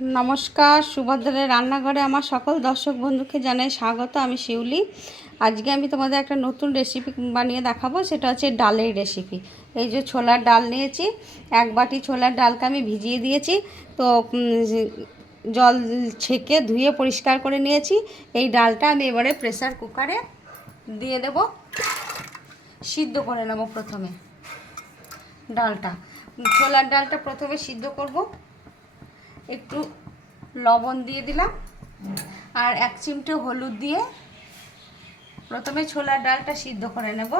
নমস্কার, সুভদ্রের রান্নাঘরে আমার সকল দর্শক বন্ধুকে জানাই স্বাগত, আমি শিউলি। আজকে আমি তোমাদের একটা নতুন রেসিপি বানিয়ে দেখাবো, সেটা হচ্ছে ডালের রেসিপি এই যে ছোলার ডাল নিয়েছি, এক বাটি ছোলার ডালকে আমি ভিজিয়ে দিয়েছি, তো জল ছেঁকে ধুয়ে পরিষ্কার করে নিয়েছি। এই ডালটা আমি এবারে প্রেসার কুকারে দিয়ে দেব, সিদ্ধ করে নেব প্রথমে ডালটা। ছোলার ডালটা প্রথমে সিদ্ধ করব। একটু লবণ দিয়ে দিলাম। আর এক চিমটে হলুদ দিয়ে প্রথমে ছোলার ডালটা সিদ্ধ করে নেব।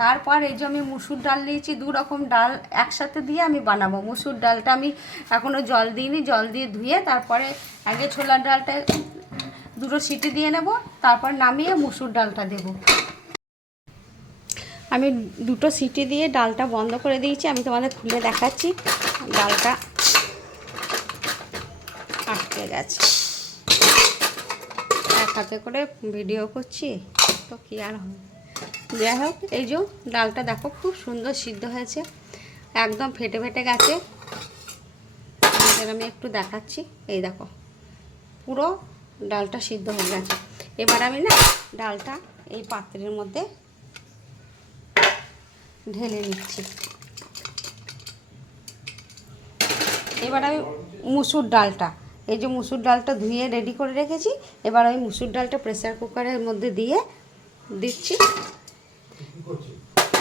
তারপর এই যে আমি মুসুর ডাল নিয়েছি, দু রকম ডাল একসাথে দিয়ে আমি বানাবো। মুসুর ডালটা আমি এখনও জল দিইনি, জল দিয়ে ধুয়ে তারপরে আগে ছোলার ডালটা দুটো সিটি দিয়ে নেব, তারপর নামিয়ে মুসুর ডালটা দেব। আমি দুটো সিটি দিয়ে ডালটা বন্ধ করে দিয়েছি, আমি তোমাদের খুলে দেখাচ্ছি। ডালটা আটকে গেছে। এক হাতে করে ভিডিও করছি, তো কি আর হবে? যাই হোক, এই যে ডালটা দেখো খুব সুন্দর সিদ্ধ হয়েছে, একদম ফেটে ফেটে গেছে। আমি একটু দেখাচ্ছি, এই দেখো, পুরো ডালটা সিদ্ধ হয়ে গেছে। এবার আমি না ডালটা এই পাত্রের মধ্যে ঢেলে নিচ্ছি। এবার আমি মুসুর ডালটা এই যে মুসুর ডালটা ধুয়ে রেডি করে রেখেছি, এবার ওই মুসুর ডালটা প্রেসার কুকারের মধ্যে দিয়ে দিচ্ছি।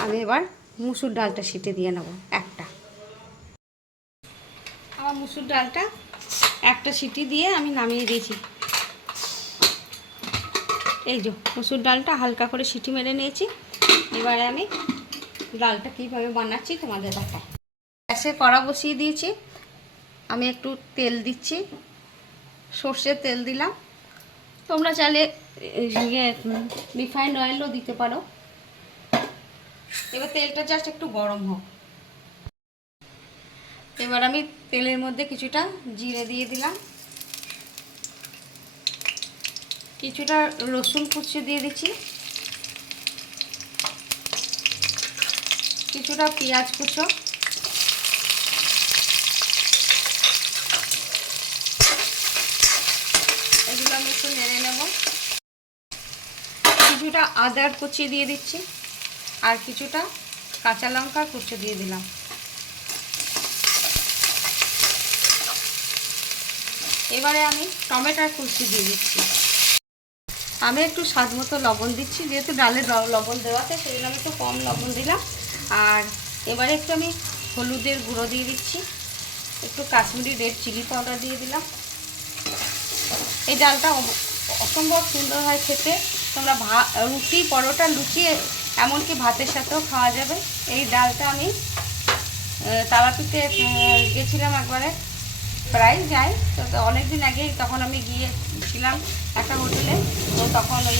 আমি এবার মুসুর ডালটা সিটে দিয়ে নেব একটা। আমার মুসুর ডালটা একটা সিটি দিয়ে আমি নামিয়ে দিয়েছি। এই যে মুসুর ডালটা হালকা করে সিটি মেরে নিয়েছি। এবারে আমি ডালটা কীভাবে বানাচ্ছি তোমাদের দেখায় গ্যাসে কড়া বসিয়ে দিয়েছি। আমি একটু তেল দিচ্ছি। সর্ষের তেল দিলাম। তোমরা চাইলে রিফাইন্ড অয়েলও দিতে পারো। এবার তেলটা জাস্ট একটু গরম হোক। এবার আমি তেলের মধ্যে কিছুটা জিরে দিয়ে দিলাম। কিছুটা রসুন কুচি দিয়ে দিচ্ছি। কিছুটা পেঁয়াজ কুচো এগুলো আমি একটু নেড়ে নেব কিছুটা আদার কুচি দিয়ে দিচ্ছি, আর কিছুটা কাঁচা লঙ্কার কুচি দিয়ে দিলাম। এবারে আমি টমেটোর কুচি দিয়ে দিচ্ছি। আমি একটু স্বাদ মতো লবণ দিচ্ছি, যেহেতু ডালে লবণ দেওয়াতে সেই জন্য একটু কম লবণ দিলাম। আর এবারে একটু আমি হলুদের গুঁড়ো দিয়ে দিচ্ছি। একটু কাশ্মীরি রেড চিলি পাউডার দিয়ে দিলাম। এই ডালটা অসম্ভব সুন্দর হয় খেতে। তোমরা ভা রুটি পরোটা লুচি এমনকি ভাতের সাথেও খাওয়া যাবে। এই ডালটা আমি আহ, গেছিলাম একবারে। প্রায় যাই তো অনেক দিন আগেই তখন আমি গিয়েছিলাম একটা হোটেলে। তো তখন ওই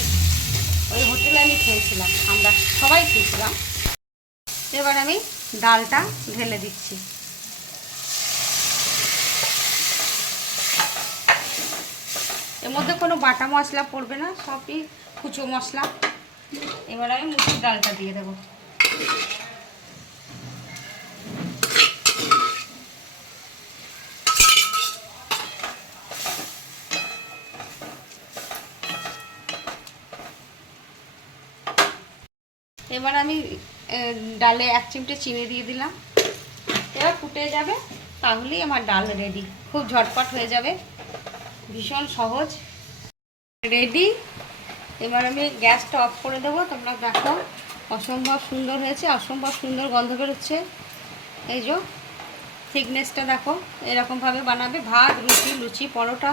ওই হোটেলে আমি খেয়েছিলাম আমরা সবাই খেয়েছিলাম। এবার আমি ডালটা ঢেলে দিচ্ছি। এর মধ্যে কোনো বাটা মশলা পড়বে না সবই কুচো মশলা। এবার আমি মুসুর ডালটা দিয়ে দেবো। এবার আমি ডালে এক চিমটে চিনি দিয়ে দিলাম। এবার ফুটে যাবে, তাহলেই আমার ডাল রেডি খুব ঝটপট হয়ে যাবে। ভীষণ সহজ। রেডি এবার আমি গ্যাসটা অফ করে দেবো। তোমরা দেখো, অসম্ভব সুন্দর হয়েছে, অসম্ভব সুন্দর গন্ধ বেরোচ্ছে। এই যে থিকনেসটা দেখো, এরকমভাবে বানাবে। ভাত, রুটি, লুচি, পরোটা,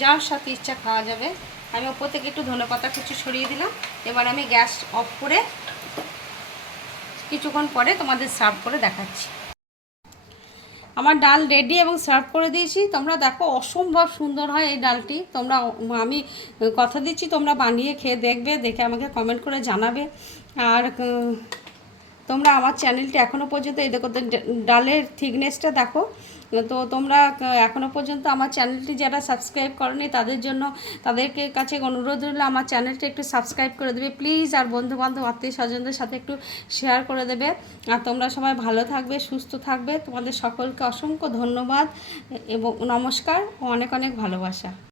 যার সাথে ইচ্ছা খাওয়া যাবে। আমি ওপর থেকে একটু ধনে পাতা কুচি সরিয়ে দিলাম। এবার আমি গ্যাস অফ করে কিছুক্ষণ পরে তোমাদের সার্ভ করে দেখাচ্ছি। আমার ডাল রেডি এবং সার্ভ করে দিয়েছি। তোমরা দেখো, অসম্ভব সুন্দর হয় এই ডালটি। তোমরা, আমি কথা দিচ্ছি, তোমরা বানিয়ে খেয়ে দেখবে, দেখে আমাকে কমেন্ট করে জানাবে। আর তোমরা আমার চ্যানেলটি এখনও পর্যন্ত এই দেখো, ডালের থিকনেসটা দেখো। তো তোমরা এখনও পর্যন্ত আমার চ্যানেলটি যারা সাবস্ক্রাইব করনি, তাদের জন্য, তাদেরকে কাছে অনুরোধ রইল, আমার চ্যানেলটি একটু সাবস্ক্রাইব করে দেবে। প্লিজ আর বন্ধুবান্ধব, আত্মীয় স্বজনদের সাথে একটু শেয়ার করে দেবে। আর তোমরা সবাই ভালো থাকবে, সুস্থ থাকবে। তোমাদের সকলকে অসংখ্য ধন্যবাদ এবং নমস্কার অনেক অনেক ভালোবাসা।